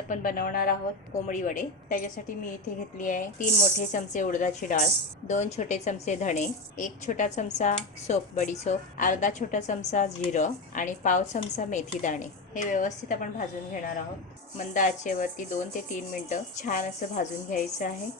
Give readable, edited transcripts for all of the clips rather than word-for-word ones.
आपण बनवणार आहोत कोंबडी वडे। त्याच्यासाठी मी इथे घेतली आहे 3 मोठे चमचे उडदाची डाळ, 2 छोटे चमचे धणे, 1 छोटा चमचा बडीशोप, अर्धा छोटा चमचा जिरं आणि पाव चमचा मेथी दाणे। हे व्यवस्थित आपण भाजून घेणार आहोत। मंद आचेवरती 2 ते 3 मिनिटं छान असं भाजून घ्यायचं आहे।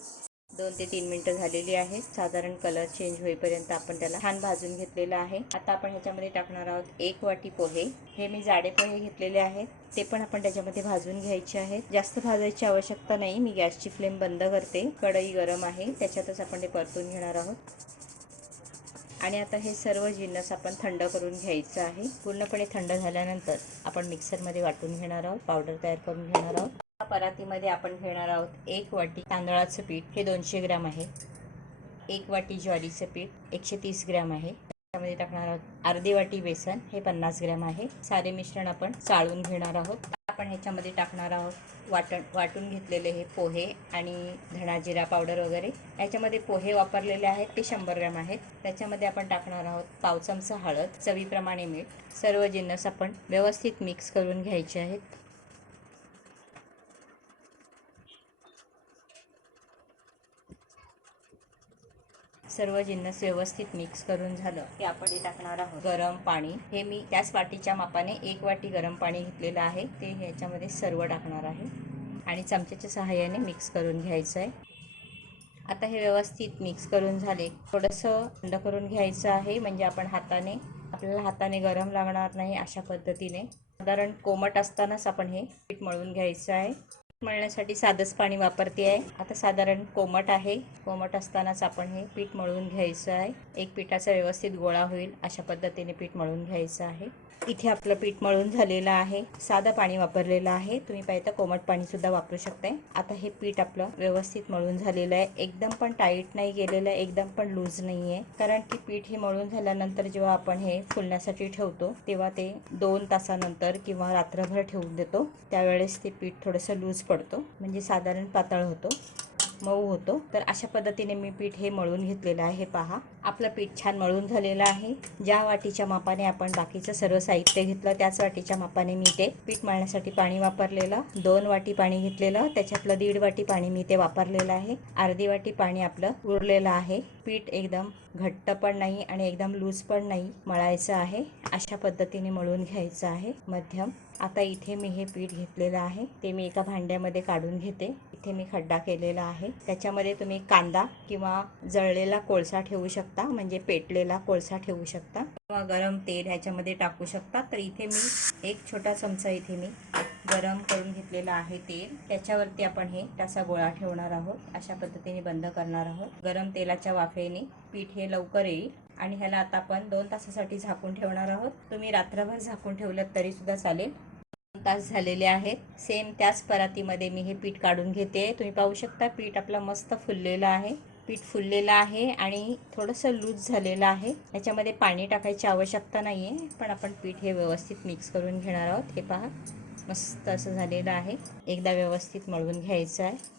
2 ते 3 मिनिटं झालेली आहेत। साधारण कलर चेंज होईपर्यंत आपण त्याला छान भाजून घेतलेलं आहे। आता आपण ह्याच्यामध्ये टाकणार आहोत 1 वाटी पोहे। हे मी जाडे पोहे घेतलेले आहेत, ते पण आपण त्याच्यामध्ये भाजून घ्यायचे आहेत। जास्त भाजायची आवश्यकता नाही। मी गॅसची फ्लेम बंद करते, कढई गरम आहे, त्याच्यातच आपण ते परतून घेणार आहोत। आणि आता हे सर्व जिन्नस आपण थंड करून घ्यायचं आहे। पूर्णपणे थंड झाल्यानंतर आपण मिक्सरमध्ये वाटून घेणार आहोत, पावडर तयार करून घेणार आहोत। परातीमध्ये आपण घेणार आहोत 1 वाटी तांदळाचं पीठ, हे 200 ग्रॅम आहे। 1 वाटी ज्वारीचं पीठ 130 ग्रॅम आहे। त्यामध्ये टाकणार आहोत अर्धी वाटी बेसन, हे 50 ग्रॅम आहे। सारे मिश्रण आपण चाळून घेणार आहोत। आपण ह्याच्यामध्ये टाकणार आहोत वाटून घेतलेले हे पोहे आणि धणा जिरा पावडर वगैरे। याच्यामध्ये पोहे वापरलेले आहेत ते 100 ग्रॅम आहेत। त्याच्यामध्ये आपण टाकणार आहोत पाव चमचा हळद, चवीप्रमाणे मीठ। सर्व जिन्नस आपण व्यवस्थित मिक्स करून घ्यायचे आहेत। सर्व जिन्नस व्यवस्थित मिक्स करून झालं की आपण टाकणार आहोत गरम पाणी। हे मी त्याच वाटीच्या मापाने 1 वाटी गरम पाणी घेतलेलं आहे, ते ह्याच्यामध्ये सर्व टाकणार आहे आणि चमच्याच्या सहाय्याने मिक्स करून घ्यायचं आहे। आता हे व्यवस्थित मिक्स करून झाले, थोडंसं थंड करून घ्यायचं आहे, म्हणजे आपल्याला हाताने गरम लागणार नाही। अशा पद्धतीने साधारण कोमट असतानाच आपण हे पीठ मळून घ्यायचं आहे। मळण्यासाठी साधंच पाणी वापरते आहे। आता साधारण कोमट आहे, कोमट असतानाच आपण हे पीठ मळून घ्यायचं आहे। एक पिठाचा व्यवस्थित गोळा होईल अशा पद्धतीने पीठ मळून घ्यायचं आहे। इथे आपलं पीठ मळून झालेलं आहे। साधं पाणी वापरलेलं आहे, तुम्ही पाहिजे तर कोमट पाणी सुद्धा वापरू शकताय। आता हे पीठ आपलं व्यवस्थित मळून झालेलं आहे। एकदम पण टाईट नाही गेलेलं आहे, एकदम पण लूज नाही आहे, कारण की पीठ हे मळून झाल्यानंतर जेव्हा आपण हे फुलण्यासाठी ठेवतो तेव्हा ते 2 तासानंतर किंवा रात्रभर ठेवून देतो, त्यावेळेस ते पीठ थोडंसं लूज पडतो, म्हणजे साधारण पातळ होतो, मऊ होतो। तर अशा पद्धतीने मी पीठ हे मळून घेतलेलं आहे। पहा, आपलं पीठ छान मळून झालेलं आहे। ज्या वाटीच्या मापाने आपण बाकीचं सर्व साहित्य घेतलं त्याच वाटीच्या मापाने मी ते पीठ मळण्यासाठी पाणी वापरलेलं। 2 वाटी पाणी घेतलेलं, त्याच्यातलं 1.5 वाटी पाणी मी ते वापरलेलं आहे। अर्धी वाटी पाणी आपलं उरलेलं आहे। पीठ एकदम घट्ट पण नाही आणि एकदम लूज पण नाही, मळायचं आहे। अशा पद्धतीने मळून घ्यायचं आहे मध्यम। आता इथे मी हे पीठ घेतलेलं आहे, ते मी एका भांड्यामध्ये काढून घेते। इथे मी खड्डा केलेला आहे, त्याच्यामध्ये तुम्ही कांदा किंवा जळलेला कोळसा ठेवू शकता, म्हणजे पेटलेला कोळसा ठेवू शकता, किंवा गरम तेल ह्याच्यामध्ये टाकू शकता। तर इथे मी 1 छोटा चमचा इथे मी गरम करून घेतलेला आहे तेल, त्याच्यावरती आपण हे असा गोळा ठेवणार आहोत। अशा पद्धतीने बंद करणार आहोत। गरम तेलाच्या वाफेने पीठ हे लवकर येईल आणि ह्याला आता आपण 2 तासासाठी झाकून ठेवणार आहोत। तुम्ही रात्रभर झाकून ठेवलं तरी सुद्धा चालेल। 2 तास झालेले आहेत। सेम त्याच परातीमध्ये मी हे पीठ काढून घेते। तुम्ही पाहू शकता पीठ आपलं मस्त फुललेलं आहे। पीठ फुललेलं आहे आणि थोडंसं लूज झालेलं आहे। याच्यामध्ये पाणी टाकायची आवश्यकता नाही आहे, पण आपण पीठ हे व्यवस्थित मिक्स करून घेणार आहोत। हे पहा, मस्त असं झालेलं आहे। एकदा व्यवस्थित मळून घ्यायचं आहे।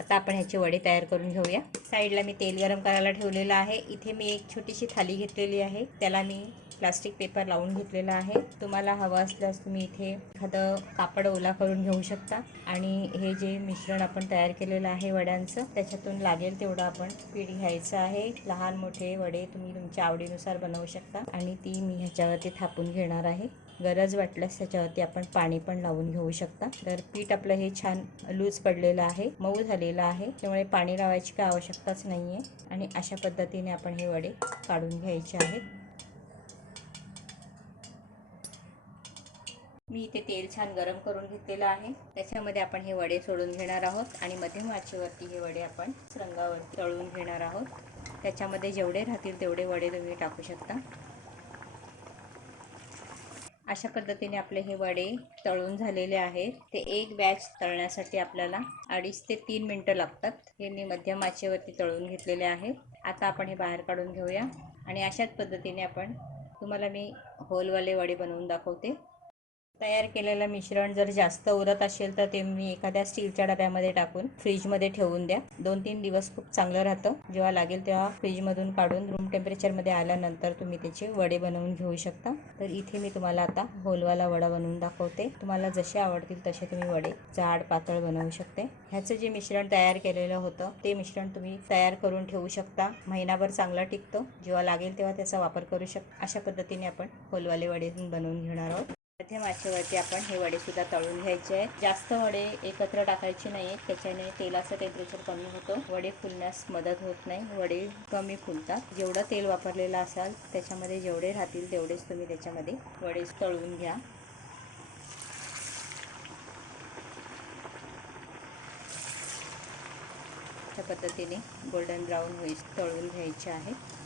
आता आपण ह्याचे वडे तयार करून घेऊया। साईडला मी तेल गरम करायला ठेवलेलं आहे। इथे मी एक छोटीशी थाली घेतलेली आहे, त्याला मी प्लास्टिक पेपर लावून घेतलेला आहे। तुम्हाला हवं असल्यास तुम्ही इथे एखादं कापड ओला करून घेऊ शकता आणि हे जे मिश्रण आपण तयार केलेलं आहे वड्यांचं, त्याच्यातून लागेल तेवढं आपण पीठ घ्यायचं आहे। लहान मोठे वडे तुम्ही तुमच्या आवडीनुसार बनवू शकता आणि ती मी ह्याच्यावरती थापून घेणार आहे। गरज वाटल्यास त्याच्यावरती आपण पाणी पण लावून घेऊ शकता। तर पीठ आपलं हे छान लूज पडलेलं आहे, मऊ झालेलं आहे, त्यामुळे पाणी लावायची काही आवश्यकताच नाही आहे। आणि अशा पद्धतीने आपण हे वडे काढून घ्यायचे आहेत। मी इथे तेल छान गरम करून घेतलेलं आहे, त्याच्यामध्ये आपण हे वडे सोडून घेणार आहोत आणि मध्यम आचेवरती हे वडे आपण रंगावरती तळून घेणार आहोत। त्याच्यामध्ये जेवढे राहतील तेवढे वडे तुम्ही टाकू शकता। अशा पद्धतीने आपले हे वडे तळून झालेले आहेत। ते एक बॅच तळण्यासाठी आपल्याला 2.5 ते 3 मिनिटं लागतात। हे मी मध्यम आचेवरती तळून घेतलेले आहेत। आता आपण हे बाहेर काढून घेऊया आणि अशाच पद्धतीने तुम्हाला मी होलवाले वडे बनवून दाखवते। तयार केलेलं मिश्रण जर जास्त उरत असेल तर ते मी एखाद्या स्टीलच्या डब्यामध्ये टाकून फ्रीजमध्ये ठेवून द्या. 2-3 दिवस खूप चांगलं राहतं. जेव्हा लागेल तेव्हा फ्रीजमधून काढून रूम टेम्परेचरमध्ये आल्यानंतर तुम्ही त्याचे वडे बनवून घेऊ शकता. तर इथे मी तुम्हाला आता होलवाला वडा बनवून दाखवते. तुम्हाला जसे आवडतील तसे तुम्ही वडे जाड पातळ बनवू शकते. ह्याचं जे मिश्रण तयार केलेलं होतं ते मिश्रण तुम्ही तयार करून ठेवू शकता. महिनाभर चांगलं टिकतं. जेव्हा लागेल तेव्हा त्याचा वापर करू शकता. अशा पद्धतीने आपण होलवाले वडे बनवून घेणार आहोत. मध्यम आचेवरती आपण हे वडे सुद्धा तळून घ्यायचे आहेत. जास्त वडे एकत्र टाकायचे नाहीत, त्याच्याने तेलाचं टेम्परेचर कमी होतं. वडे फुलण्यास मदत होत नाही. वडे कमी फुलतात. जेवढं तेल वापरलेलं असाल त्याच्यामध्ये जेवढे राहतील तेवढेच तुम्ही त्याच्यामध्ये वडे तळून घ्या. अशा पद्धतीने गोल्डन ब्राऊन होईल तळून घ्यायचे आहे.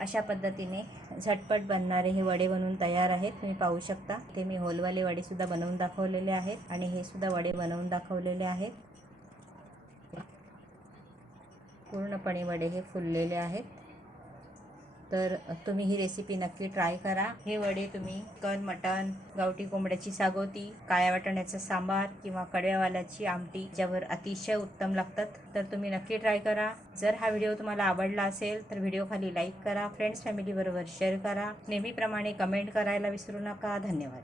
अशा पद्धतीने झटपट बनणारे हे वडे बनवून तयार आहेत. तुम्ही पाहू शकता ते मी होलवाले वडे सुद्धा बनवून दाखवलेले आहेत आणि हे सुद्धा वडे बनवून दाखवलेले आहेत. पूर्णपणे वडे हे फुललेले आहेत. तर तुम्ही ही रेसिपी नक्की ट्राय करा. हे वडे तुम्ही चिकन, मटण, गावठी कोंबड्याची सागोती, काळ्या वाटाण्याचा सांबार किंवा कडव्यावाल्याची आमटी ज्यावर अतिशय उत्तम लागतात. तर तुम्ही नक्की ट्राय करा. जर हा व्हिडिओ तुम्हाला आवडला असेल तर व्हिडिओ खाली लाईक करा, फ्रेंड्स फॅमिली बरोबर शेअर करा. नेहमीप्रमाणे कमेंट करायला विसरू नका. धन्यवाद.